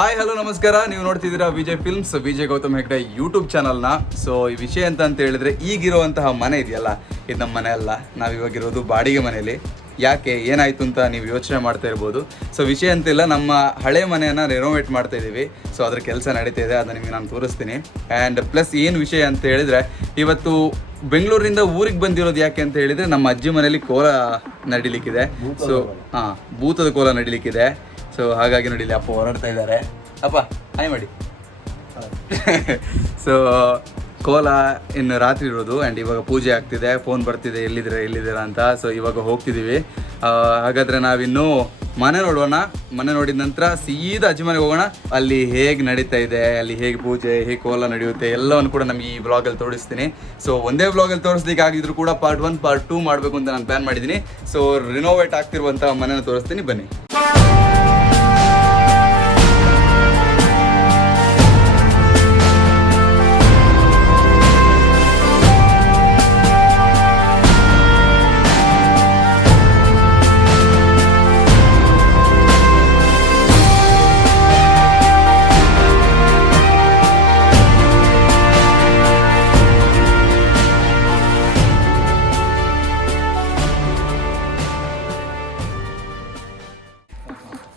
Hi hello ನಮಸ್ಕಾರ. ನೀವು ನೋಡ್ತಿದ್ದೀರಾ ವಿಜಯ್ ಫಿಲ್ಮ್ಸ್ ವಿಜಯ್ ಗೌತಮ್ ಹೆಗ್ಡೆ ಯೂಟ್ಯೂಬ್ ಚಾನಲ್ನ ಸೊ ಈ ವಿಷಯ ಅಂತ ಅಂತ ಹೇಳಿದ್ರೆ ಈಗಿರುವಂತಹ ಮನೆ ಇದೆಯಲ್ಲ? ಇದು ನಮ್ಮ ಮನೆ ಅಲ್ಲ. ನಾವು ಇವಾಗಿರೋದು ಬಾಡಿಗೆ ಮನೆಯಲ್ಲಿ. ಯಾಕೆ? ಏನಾಯ್ತು ಅಂತ ನೀವು ಯೋಚನೆ ಮಾಡ್ತಾ ಇರ್ಬೋದು. ಸೊ ವಿಷಯ ಅಂತಿಲ್ಲ ನಮ್ಮ ಹಳೆ ಮನೆಯನ್ನು ರೆನೋವೇಟ್ ಮಾಡ್ತಾ ಇದ್ದೀವಿ ಸೊ ಅದ್ರ ಕೆಲಸ ನಡೀತಾ ಇದೆ ಅದನ್ನ ನಿಮಗೆ ನಾನು ತೋರಿಸ್ತೀನಿ. ಆ್ಯಂಡ್ ಪ್ಲಸ್ ಏನು ವಿಷಯ ಅಂತ ಹೇಳಿದ್ರೆ ಇವತ್ತು ಬೆಂಗಳೂರಿಂದ ಊರಿಗೆ ಬಂದಿರೋದು ಯಾಕೆ ಅಂತ ಹೇಳಿದ್ರೆ ನಮ್ಮ ಅಜ್ಜಿ ಮನೆಯಲ್ಲಿ ಕೋಲ ನಡಿಲಿಕ್ಕಿದೆ. ಸೊ ಹಾಂ ಭೂತದ ಕೋಲ ನಡಿಲಿಕ್ಕಿದೆ. ಸೊ ಹಾಗಾಗಿ ನೋಡಿ ಇಲ್ಲಿ ಅಪ್ಪ ಓಡಾಡ್ತಾ ಇದ್ದಾರೆ. ಅಪ್ಪ ಹಾಯ್ ಮಾಡಿ. ಸೊ ಕೋಲ ಇನ್ನು ರಾತ್ರಿ ಇರೋದು ಆ್ಯಂಡ್ ಇವಾಗ ಪೂಜೆ ಆಗ್ತಿದೆ. ಫೋನ್ ಬರ್ತಿದೆ, ಎಲ್ಲಿದ್ದೀರಾ ಎಲ್ಲಿದ್ದೀರಾ ಅಂತ. ಸೊ ಇವಾಗ ಹೋಗ್ತಿದ್ದೀವಿ ಹಾಗಾದರೆ ನಾವಿನ್ನು ಮನೆ ನೋಡೋಣ. ಮನೆ ನೋಡಿದ ನಂತರ ಸೀದಾ ಅಜ್ಜಿ ಮನೆಗೆ ಹೋಗೋಣ. ಅಲ್ಲಿ ಹೇಗೆ ನಡೀತಾ ಇದೆ, ಅಲ್ಲಿ ಹೇಗೆ ಪೂಜೆ, ಹೇಗೆ ಕೋಲ ನಡೆಯುತ್ತೆ, ಎಲ್ಲವನ್ನು ಕೂಡ ನಮಗೆ ಈ ಬ್ಲಾಗಲ್ಲಿ ತೋರಿಸ್ತೀನಿ. ಸೊ ಒಂದೇ ವ್ಲಾಗಲ್ಲಿ ತೋರಿಸ್ಲಿಕ್ಕೆ ಆಗಿದ್ರು ಕೂಡ ಪಾರ್ಟ್ ಒನ್ ಪಾರ್ಟ್ ಟೂ ಮಾಡಬೇಕು ಅಂತ ನಾನು ಪ್ಲ್ಯಾನ್ ಮಾಡಿದ್ದೀನಿ. ಸೊ ರಿನೋವೇಟ್ ಆಗ್ತಿರುವಂಥ ಮನೇನ ತೋರಿಸ್ತೀನಿ. ಬನ್ನಿ.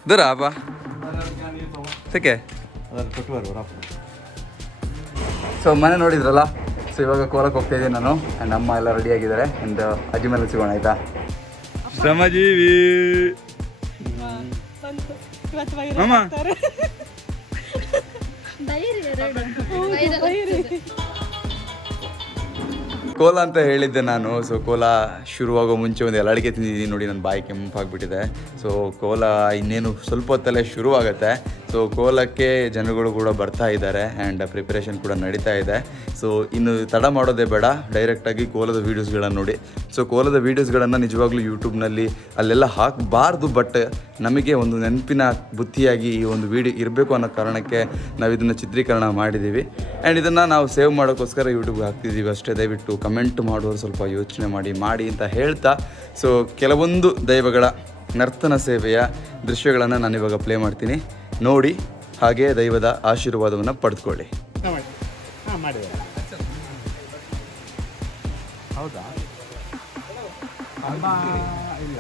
ದೂರ ಬಾ ಸಕ್ಕೆ ಸೊ ಮನೆ ನೋಡಿದ್ರಲ್ಲ? ಸೊ ಇವಾಗ ಕೋಲಕ್ಕೆ ಹೋಗ್ತಾ ಇದ್ದೀನಿ ನಾನು. ಆ್ಯಂಡ್ ಅಮ್ಮ ಎಲ್ಲ ರೆಡಿ ಆಗಿದ್ದಾರೆ. ಒಂದು ಅಜ್ಜಿ ಮೇಲೆ ಸಿಗೋಣ ಆಯ್ತಾ? ಶ್ರಮಜೀವಿ. ಮಾಮ. ಕೋಲ ಅಂತ ಹೇಳಿದ್ದೆ ನಾನು. ಸೊ ಕೋಲ ಶುರುವಾಗೋ ಮುಂಚೆ ಒಂದು ಎಲ್ಲ ಅಡಿಗೆ ತಿಂದಿದ್ದೀನಿ ನೋಡಿ ನನ್ನ ಬಾಯಿ ಕೆಂಪಾಗ್ಬಿಟ್ಟಿದೆ. ಸೊ ಕೋಲ ಇನ್ನೇನು ಸ್ವಲ್ಪ ಹೊತ್ತಲ್ಲೇ ಶುರುವಾಗುತ್ತೆ. ಸೊ ಕೋಲಕ್ಕೆ ಜನಗಳು ಕೂಡ ಬರ್ತಾ ಇದ್ದಾರೆ ಆ್ಯಂಡ್ ಪ್ರಿಪರೇಷನ್ ಕೂಡ ನಡೀತಾ ಇದೆ. ಸೊ ಇನ್ನು ತಡ ಮಾಡೋದೇ ಬೇಡ. ಡೈರೆಕ್ಟಾಗಿ ಕೋಲದ ವೀಡಿಯೋಸ್ಗಳನ್ನು ನೋಡಿ. ಸೊ ಕೋಲದ ವೀಡಿಯೋಸ್ಗಳನ್ನು ನಿಜವಾಗ್ಲೂ ಯೂಟ್ಯೂಬ್ನಲ್ಲಿ ಅಲ್ಲೆಲ್ಲ ಹಾಕಬಾರ್ದು ಬಟ್ ನಮಗೆ ಒಂದು ನೆನಪಿನ ಬುತ್ತಿಯಾಗಿ ಈ ಒಂದು ವಿಡಿಯೋ ಇರಬೇಕು ಅನ್ನೋ ಕಾರಣಕ್ಕೆ ನಾವು ಇದನ್ನು ಚಿತ್ರೀಕರಣ ಮಾಡಿದ್ದೀವಿ ಆ್ಯಂಡ್ ಇದನ್ನು ನಾವು ಸೇವ್ ಮಾಡೋಕ್ಕೋಸ್ಕರ ಯೂಟ್ಯೂಬ್ಗೆ ಹಾಕ್ತಿದ್ದೀವಿ ಅಷ್ಟೇ. ದಯವಿಟ್ಟು ಕಮೆಂಟ್ ಮಾಡೋರು ಸ್ವಲ್ಪ ಯೋಚನೆ ಮಾಡಿ ಮಾಡಿ ಅಂತ ಹೇಳ್ತಾ ಸೊ ಕೆಲವೊಂದು ದೈವಗಳ ನರ್ತನ ಸೇವೆಯ ದೃಶ್ಯಗಳನ್ನು ನಾನು ಇವಾಗ ಪ್ಲೇ ಮಾಡ್ತೀನಿ. ನೋಡಿ, ಹಾಗೆ ದೈವದ ಆಶೀರ್ವಾದವನ್ನು ಪಡೆದುಕೊಳ್ಳಿ ಹೌದಾ? ಇಲ್ಲ.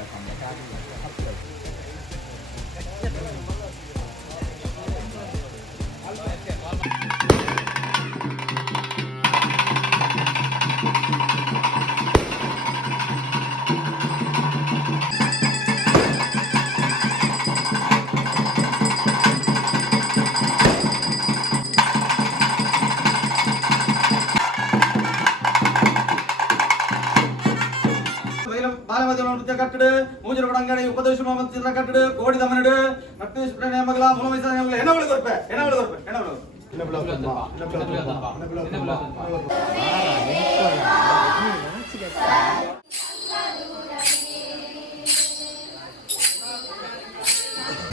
ವಂಚ ಕಟ್ಟಡು ಮೂಜರ ಕೊಡಂಗಡೆ ಉಪದೇಶ ಮತ್ತಿರ ಕಟ್ಟಡು ಕೋಡಿ ತಮನಡು ಮತ್ತೆ ನೇಮಗಳ ಮೂಲ ವಯಸ್ಸ ನೇಮಗಳ ಹೆಣ ಒಳಗೆ ಬರ್ಪೆ ಹೆಣ ಒಳಗೆ ಬರ್ಪೆ ಹೆಣ ಒಳಗೆ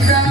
Yeah.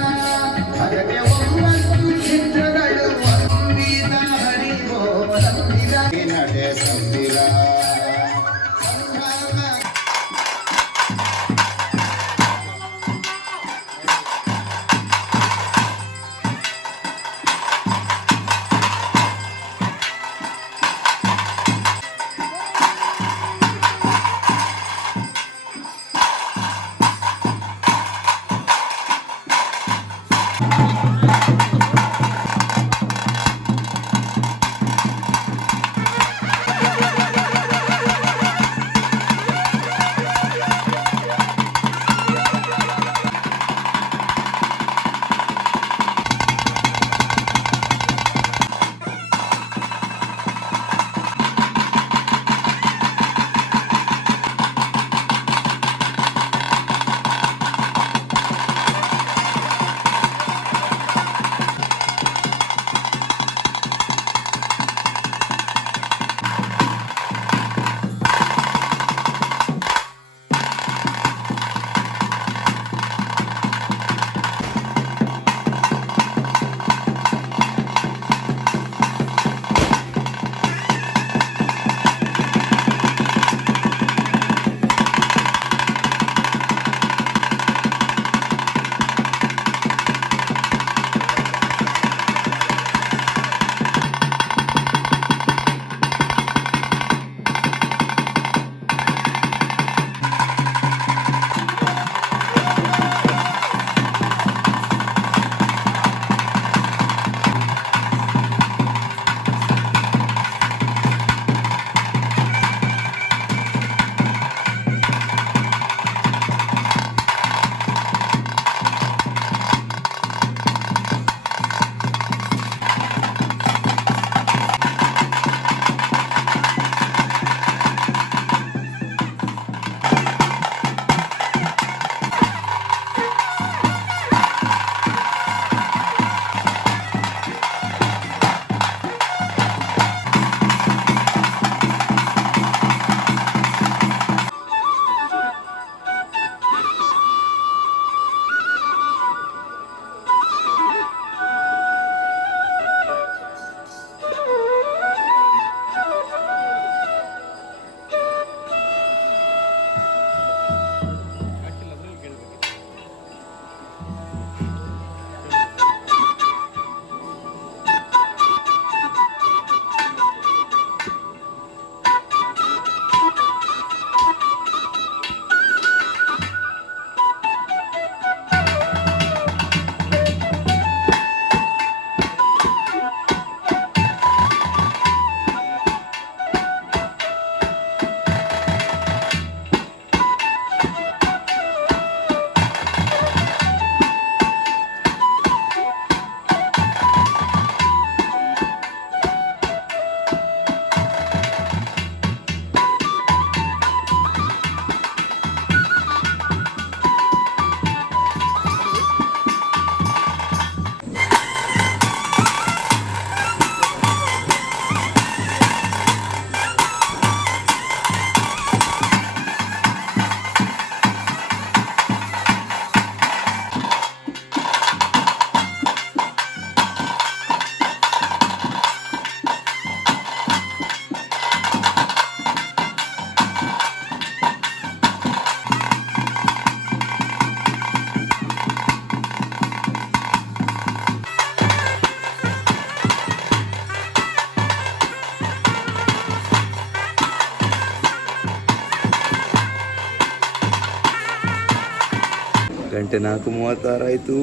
ಗಂಟೆ ನಾಲ್ಕು ಮೂವತ್ತಾರು ಆಯಿತು.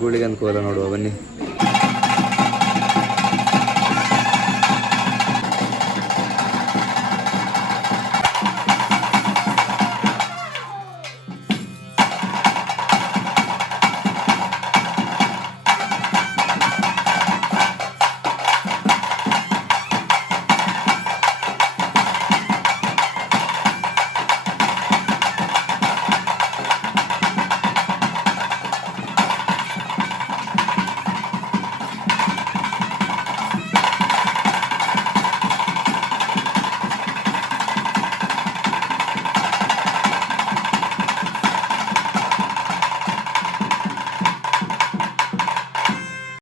ಗುಳಿಗನ್ ಕೋಲ ನೋಡುವ ಬನ್ನಿ.